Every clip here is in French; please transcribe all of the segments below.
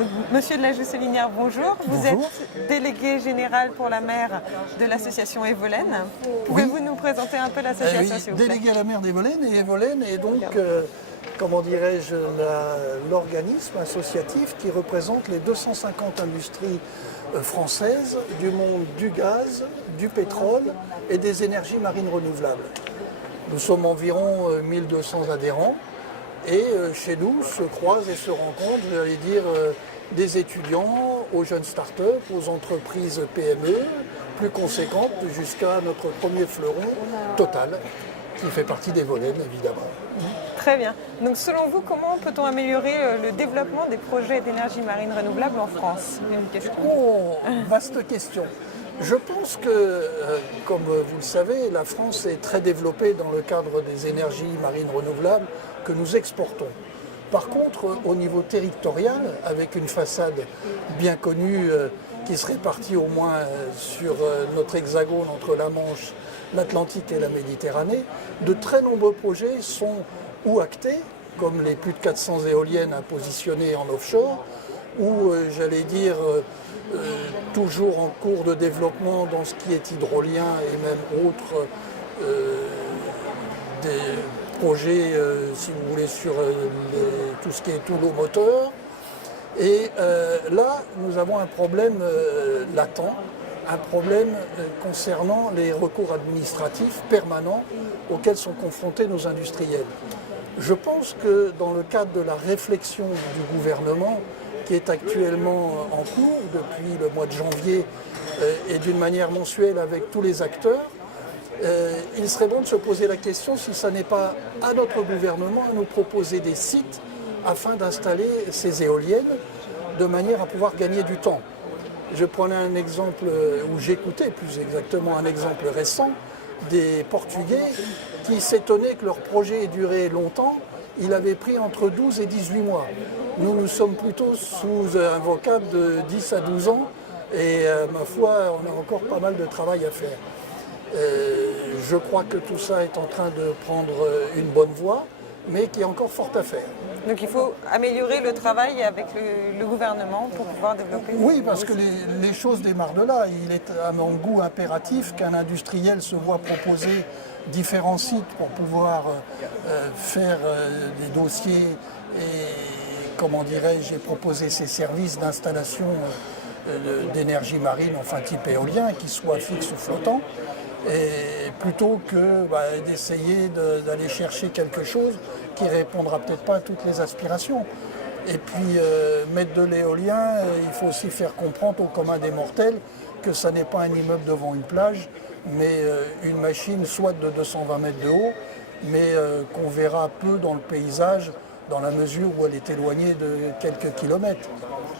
Donc, Monsieur de la Jusselinière, bonjour. Vous Bonjour. êtes délégué général pour la mer de l'association Evolaine. Pouvez-vous nous présenter un peu l'association, Oui, s'il vous plaît? délégué à la mer d'Evolaine, et Evolaine est donc, comment dirais-je, l'organisme associatif qui représente les 250 industries françaises du monde du gaz, du pétrole et des énergies marines renouvelables. Nous sommes environ 1200 adhérents et chez nous se croisent et se rencontrent, j'allais dire, des étudiants aux jeunes start-up, aux entreprises PME, plus conséquentes, jusqu'à notre premier fleuron, Total, qui fait partie d'Evolaine, évidemment. Très bien. Donc selon vous, comment peut-on améliorer le développement des projets d'énergie marine renouvelable en France? Une question. Oh, vaste question. Je pense que, comme vous le savez, la France est très développée dans le cadre des énergies marines renouvelables que nous exportons. Par contre, au niveau territorial, avec une façade bien connue qui se répartit au moins sur notre hexagone entre la Manche, l'Atlantique et la Méditerranée, de très nombreux projets sont ou actés, comme les plus de 400 éoliennes à positionner en offshore, ou j'allais dire toujours en cours de développement dans ce qui est hydrolien et même autres des projets, si vous voulez, sur tout ce qui est tout moteur. Et là, nous avons un problème latent, un problème concernant les recours administratifs permanents auxquels sont confrontés nos industriels. Je pense que dans le cadre de la réflexion du gouvernement, qui est actuellement en cours depuis le mois de janvier et d'une manière mensuelle avec tous les acteurs, il serait bon de se poser la question si ce n'est pas à notre gouvernement à nous proposer des sites afin d'installer ces éoliennes de manière à pouvoir gagner du temps. Je prenais un exemple, ou j'écoutais plus exactement un exemple récent, des Portugais qui s'étonnaient que leur projet ait duré longtemps. Il avait pris entre 12 et 18 mois. Nous sommes plutôt sous un vocable de 10 à 12 ans et ma foi, on a encore pas mal de travail à faire. Je crois que tout ça est en train de prendre une bonne voie, mais qu'il y a encore fort à faire. Donc il faut améliorer le travail avec le gouvernement pour pouvoir développer. Oui, parce que les choses démarrent de là. Il est à mon goût impératif qu'un industriel se voit proposer différents sites pour pouvoir faire des dossiers et, comment dirais-je, proposer ses services d'installation d'énergie marine, enfin type éolien, qui soit fixe ou flottant, et plutôt que d'essayer d'aller chercher quelque chose qui ne répondra peut-être pas à toutes les aspirations. Et puis mettre de l'éolien, il faut aussi faire comprendre au commun des mortels que ça n'est pas un immeuble devant une plage, mais une machine soit de 220 mètres de haut, mais qu'on verra peu dans le paysage dans la mesure où elle est éloignée de quelques kilomètres.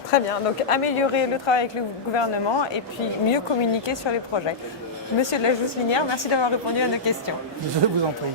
Très bien, donc améliorer le travail avec le gouvernement et puis mieux communiquer sur les projets. Monsieur de la Jusselinière, merci d'avoir répondu à nos questions. Je vous en prie.